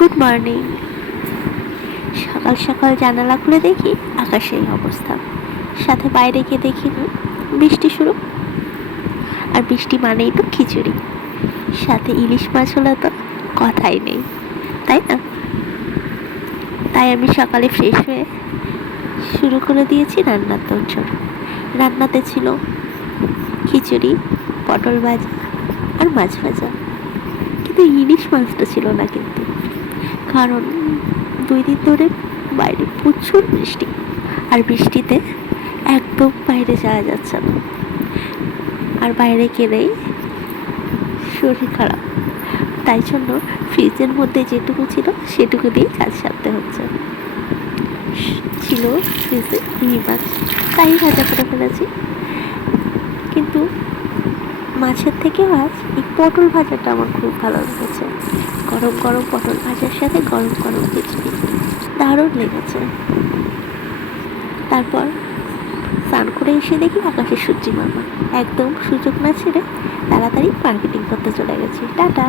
Good morning. সকাল সকাল জানালা খুলে দেখি আকাশের এই অবস্থা, সাথে বাইরে গিয়ে দেখি বৃষ্টি শুরু। আর বৃষ্টি মানেই তো খিচুড়ি, সাথে ইলিশ মাছ হলে তো কথাই নেই, তাই না? তাই আমি সকালে ফ্রেশ হয়ে শুরু করে দিয়েছি রান্নার তোড়জোড়। রান্নাতে ছিল খিচুড়ি, পটল ভাজা আর মাছ ভাজা, কিন্তু ইলিশ মাছটা ছিল না। কিন্তু কারণ 2 দিন ধরে বাইরে প্রচুর বৃষ্টি, আর বৃষ্টিতে একদম বাইরে যাওয়া যাচ্ছে না, আর বাইরে গেলেই শরীর খারাপ। তাই জন্য ফ্রিজের মধ্যে যেটুকু ছিল সেটুকু দিয়ে কাজ সারতে হচ্ছে। ছিল ফ্রিজে রুই মাছ, তাই ভাজা করে ফেলেছি। কিন্তু মাছের থেকে মাছ এই পটল ভাজাটা আমার খুব ভালো লেগেছে। গরম গরম পটল ভাজার সাথে গরম গরম খিচুড়ি দারুণ লেগেছে। তারপর স্নান করে এসে দেখি আকাশে সূর্যি মামা। একদম সুযোগ না ছেড়ে তাড়াতাড়ি মার্কেটিং করতে চলে গেছি। টাটা।